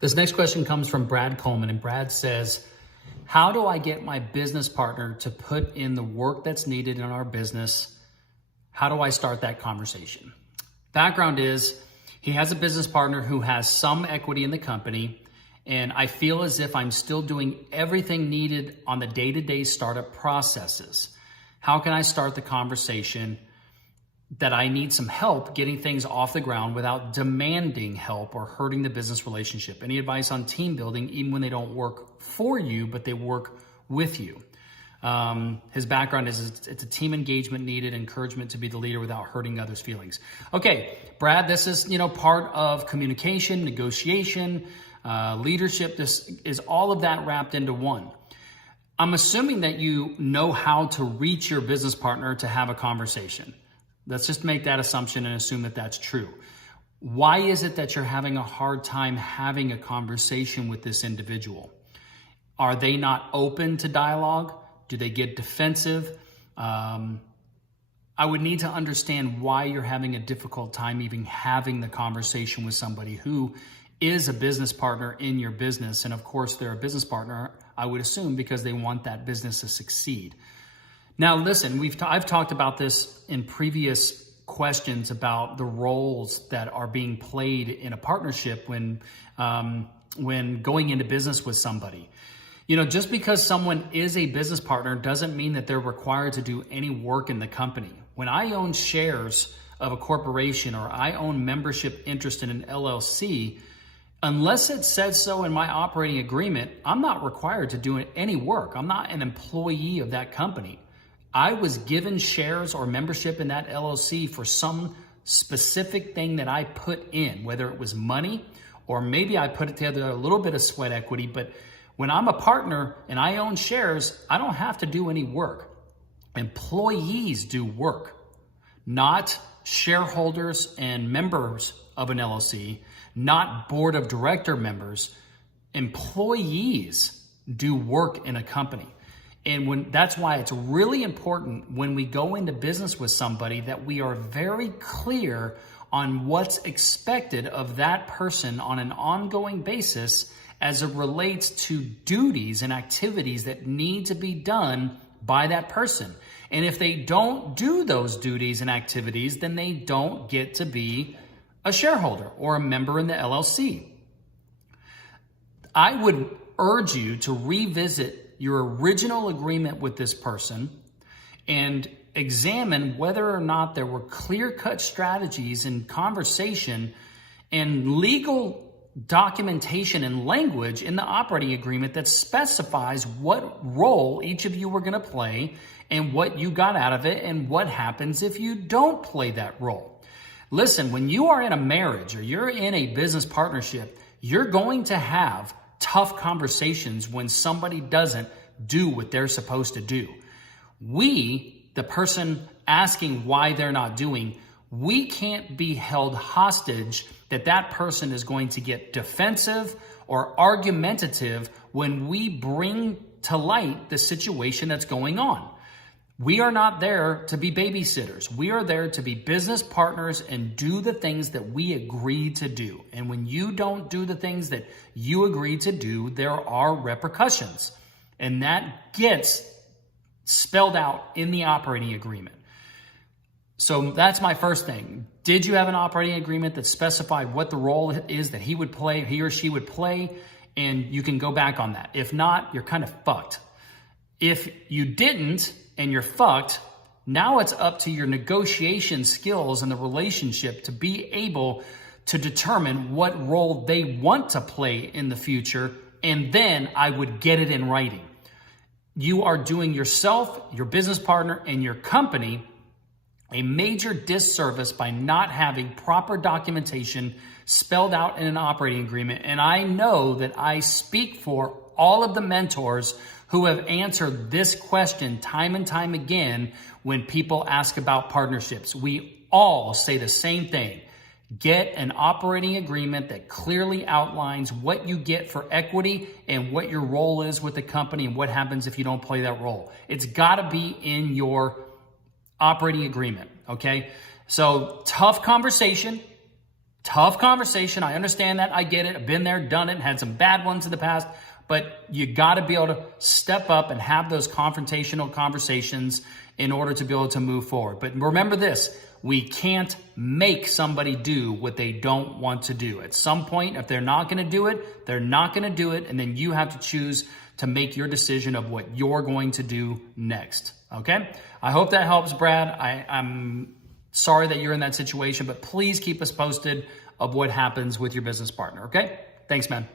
This next question comes from Brad Coleman, and Brad says, how do I get my business partner to put in the work that's needed in our business? How do I start that conversation? Background is he has a business partner who has some equity in the company, and I feel as if I'm still doing everything needed on the day-to-day startup processes. How can I start the conversation that I need some help getting things off the ground without demanding help or hurting the business relationship? Any advice on team building, even when they don't work for you, but they work with you? His background is it's a team engagement needed, encouragement to be the leader without hurting others' feelings. Okay, Brad, this is, part of communication, negotiation, leadership. This is all of that wrapped into one. I'm assuming that you know how to reach your business partner to have a conversation. Let's just make that assumption and assume that that's true. Why is it that you're having a hard time having a conversation with this individual? Are they not open to dialogue? Do they get defensive? I would need to understand why you're having a difficult time even having the conversation with somebody who is a business partner in your business. And of course, they're a business partner, I would assume, because they want that business to succeed. Now, listen, I've talked about this in previous questions about the roles that are being played in a partnership when going into business with somebody. Just because someone is a business partner doesn't mean that they're required to do any work in the company. When I own shares of a corporation or I own membership interest in an LLC, unless it says so in my operating agreement, I'm not required to do any work. I'm not an employee of that company. I was given shares or membership in that LLC for some specific thing that I put in, whether it was money or maybe I put it together a little bit of sweat equity. But when I'm a partner and I own shares, I don't have to do any work. Employees do work, not shareholders and members of an LLC, not board of director members. Employees do work in a company. And that's why it's really important when we go into business with somebody that we are very clear on what's expected of that person on an ongoing basis as it relates to duties and activities that need to be done by that person. And if they don't do those duties and activities, then they don't get to be a shareholder or a member in the LLC. I would urge you to revisit your original agreement with this person and examine whether or not there were clear-cut strategies and conversation and legal documentation and language in the operating agreement that specifies what role each of you were going to play and what you got out of it and what happens if you don't play that role. Listen, when you are in a marriage or you're in a business partnership, you're going to have tough conversations when somebody doesn't do what they're supposed to do. We, the person asking why they're not doing, we can't be held hostage that that person is going to get defensive or argumentative when we bring to light the situation that's going on. We are not there to be babysitters. We are there to be business partners and do the things that we agree to do. And when you don't do the things that you agree to do, there are repercussions. And that gets spelled out in the operating agreement. So that's my first thing. Did you have an operating agreement that specified what the role is that he would play, he or she would play? And you can go back on that. If not, you're kind of fucked. If you didn't, and you're fucked, now it's up to your negotiation skills in the relationship to be able to determine what role they want to play in the future, and then I would get it in writing. You are doing yourself, your business partner, and your company a major disservice by not having proper documentation spelled out in an operating agreement. And I know that I speak for all of the mentors who have answered this question time and time again when people ask about partnerships. We all say the same thing. Get an operating agreement that clearly outlines what you get for equity and what your role is with the company and what happens if you don't play that role. It's got to be in your operating agreement, okay? So tough conversation. Tough conversation. I understand that. I get it. I've been there, done it, had some bad ones in the past. But you got to be able to step up and have those confrontational conversations in order to be able to move forward. But remember this, we can't make somebody do what they don't want to do. At some point, if they're not going to do it, they're not going to do it. And then you have to choose to make your decision of what you're going to do next. Okay? I hope that helps, Brad. I'm sorry that you're in that situation, but please keep us posted of what happens with your business partner. Okay? Thanks, man.